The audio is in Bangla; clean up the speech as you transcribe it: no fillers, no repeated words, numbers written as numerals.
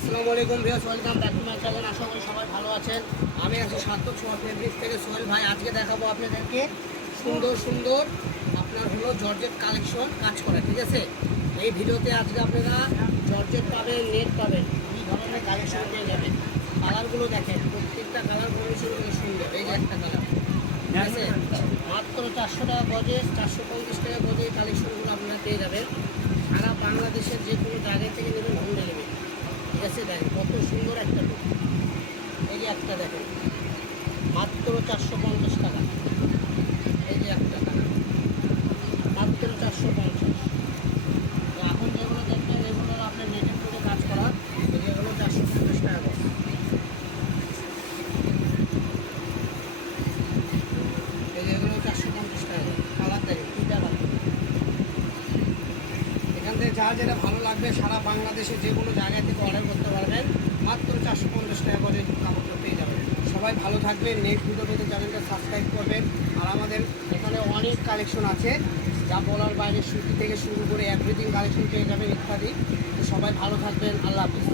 আসসালামু আলাইকুম viewers, welcome back to my channel. আশা করি সবাই ভালো আছেন। আমি আছি সার্থক সোয়া ফেব্রিক্স থেকে সোহেল ভাই। আজকে দেখাবো আপনাদেরকে সুন্দর সুন্দর আপনার হলো জর্জেট কালেকশন কাজ করা, ঠিক আছে। এই ভিডিওতে আজকে আপনারা জর্জেট পাবেন, নেট পাবেন, এই ধরনের কালেকশন পেয়ে যাবেন। কালারগুলো দেখেন, প্রত্যেকটা কালার কম্বিনেশন খুব সুন্দর। এই যে একটা কালার, ঠিক আছে, মাত্র 400 টাকা গজে, 450 টাকা গজে এই কালেকশনগুলো আপনারা পেয়ে যাবেন। সারা বাংলাদেশের যে কোনো জায়গায় থেকে নেবেন হোম ডেলিভারি, ঠিক আছে। দেখেন কত সুন্দর একটা লুক। এই যে একটা দেখেন মাত্র 450 টাকা। এই যে একটা টাকা মাত্র 450। তো এখন যেগুলো দেখবেন এগুলো আপনার নেটের থেকে কাজ করা, যেগুলো 450 টাকা করে। এই যে এগুলো 450 টাকা করে। কালার দেখেন দুইটা কালার। এখান থেকে যা যেটা ভালো লাগবে সারা বাংলাদেশে যে কোনো জায়গা থেকে অর্ডার করতে পারবেন। মাত্র 450 টাকা করে কাপড়টা পেয়ে যাবেন। সবাই ভালো থাকবেন। নেক্সট ভিডিও পেতে চ্যানেলটা সাবস্ক্রাইব করবেন। আর আমাদের এখানে অনেক কালেকশন আছে, যা বলার বাইরে, সুতি থেকে শুরু করে এভরিথিং কালেকশন পেয়ে যাবেন ইত্যাদি। তো সবাই ভালো থাকবেন। আল্লাহ হাফিজ।